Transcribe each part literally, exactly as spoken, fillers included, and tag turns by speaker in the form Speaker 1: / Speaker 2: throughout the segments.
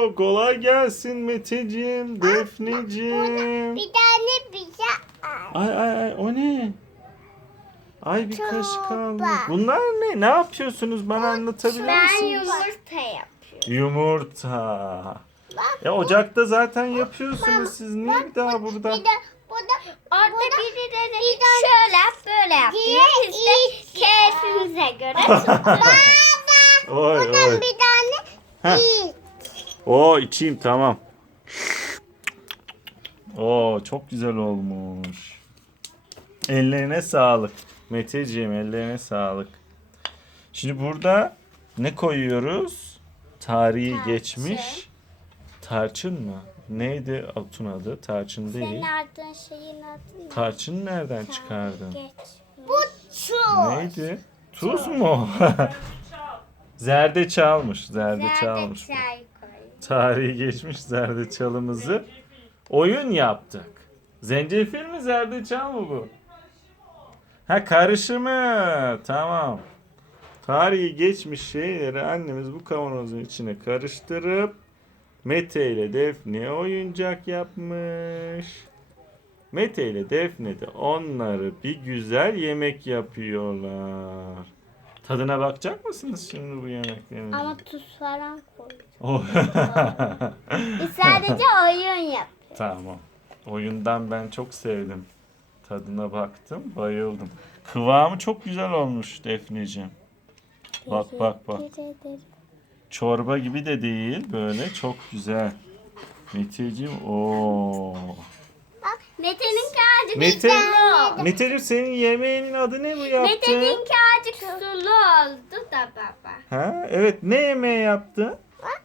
Speaker 1: Oo, kolay gelsin Meteciğim, Defneciğim.
Speaker 2: Bir tane bize al.
Speaker 1: Ay ay ay, o ne? Ay bir kaşık almış.
Speaker 2: Çorba.
Speaker 1: Bunlar ne? Ne yapıyorsunuz? Bana anlatabilir
Speaker 2: Ben
Speaker 1: misiniz?
Speaker 2: yumurta yapıyorum.
Speaker 1: Yumurta. Ya ocakta zaten yapıyorsunuz siz. Niye bir daha burada?
Speaker 2: Bir de burada orada birileri şöyle böyle yapıyor. Biz de keyfimize göre
Speaker 1: Oy oy.
Speaker 2: bir tane
Speaker 1: Heh.
Speaker 2: iç.
Speaker 1: Oo, içeyim tamam. Oo, çok güzel olmuş. Ellerine sağlık. Meteciğim, ellerine sağlık. Şimdi burada ne koyuyoruz? Tarihi
Speaker 2: Tarçın.
Speaker 1: geçmiş. Tarçın mı? Neydi Atun adı? Tarçın değil.
Speaker 2: Senin aldığın şeyin adı ne?
Speaker 1: Tarçını nereden çıkardın?
Speaker 2: Bu tuz.
Speaker 1: Neydi? Tuz mu? Zerdeçalmış. Zerdeçalmış. bu.
Speaker 2: Çay koy.
Speaker 1: Tarihi geçmiş zerdeçalımızı oyun yaptık. Zencefil mi zerdeçal mı bu? Ha, karışımı. Tamam. Tarihi geçmiş şeyleri annemiz bu kavanozun içine karıştırıp Mete ile Defne oyuncak yapmış. Mete ile Defne de onları bir güzel yemek yapıyorlar. Tadına bakacak mısınız şimdi bu yemeklerin?
Speaker 2: Ama tuz falan koy.
Speaker 1: Oh.
Speaker 2: Biz sadece oyun yap.
Speaker 1: Tamam. Oyundan ben çok sevdim. Tadına baktım, bayıldım. Kıvamı çok güzel olmuş Defneciğim. Bak bak bak. Çorba gibi de değil, böyle çok güzel. Meteciğim, ooo.
Speaker 2: Bak Mete'nin kağıcık
Speaker 1: Mete,
Speaker 2: sulu.
Speaker 1: Meteciğim senin yemeğinin adı ne bu yaptın?
Speaker 2: Mete'nin kağıcık sulu oldu da baba.
Speaker 1: Ha, evet, ne yemeği yaptın?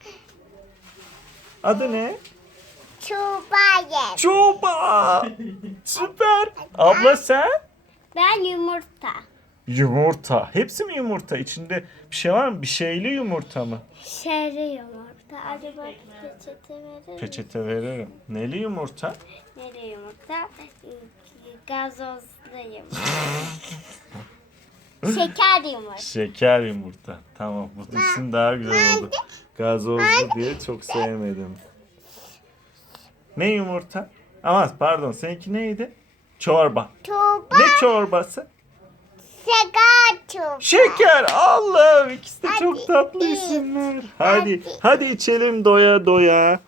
Speaker 1: Adı ne?
Speaker 2: Çubuğa yem.
Speaker 1: Çorba. Süper. Abla sen?
Speaker 2: Ben yumurta.
Speaker 1: Yumurta. Hepsi mi yumurta? İçinde bir şey var mı? Bir şeyli yumurta mı?
Speaker 2: Şeri yumurta. Acaba peçete verir mi?
Speaker 1: Peçete veririm. Neli yumurta?
Speaker 2: Neri yumurta? Gazozlu yumurta. Şeker yumurta.
Speaker 1: Şeker yumurta. Tamam, bu isim daha güzel oldu. Gazozlu diye çok sevmedim. Ne yumurta? Ama pardon, seninki neydi? Çorba.
Speaker 2: Çubuğa.
Speaker 1: Ne çorbası?
Speaker 2: Şeker çubuğa.
Speaker 1: Şeker. Allah'ım, ikisi de çok
Speaker 2: Hadi
Speaker 1: tatlı
Speaker 2: iç.
Speaker 1: isimler.
Speaker 2: Hadi.
Speaker 1: Hadi, hadi içelim doya doya.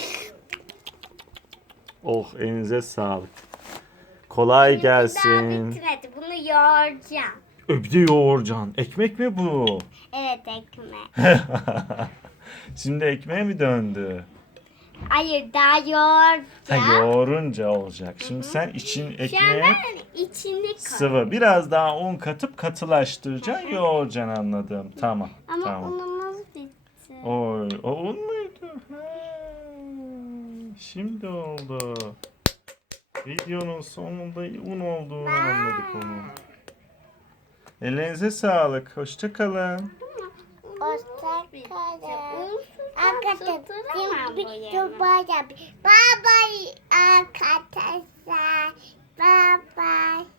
Speaker 1: Oh, elinize sağlık. Kolay
Speaker 2: Daha
Speaker 1: gelsin.
Speaker 2: bitmedi. Bunu yoğuracağım.
Speaker 1: Ö, bir de yoğuracaksın. Ekmek mi bu?
Speaker 2: Evet ekmek.
Speaker 1: Şimdi ekmeğe mi döndü?
Speaker 2: Hayır daha yoğuracağım.
Speaker 1: Ha, yoğurunca olacak. Şimdi sen için
Speaker 2: Şu an
Speaker 1: ekmeğe
Speaker 2: ben içini koy.
Speaker 1: sıvı, biraz daha un katıp katılaştıracaksın, yoğuracaksın, anladım. Tamam.
Speaker 2: Ama
Speaker 1: tamam.
Speaker 2: unumuz bitti.
Speaker 1: Oy, o un muydu? Ha, şimdi oldu. Videonun sonunda un olduğunu anladık onu. Ellerinize sağlık. Hoşça kalın.
Speaker 2: Hoşçakalın. Arkadaşlar bir çubuğa yap. Bye bye arkadaşlar. Bye bye.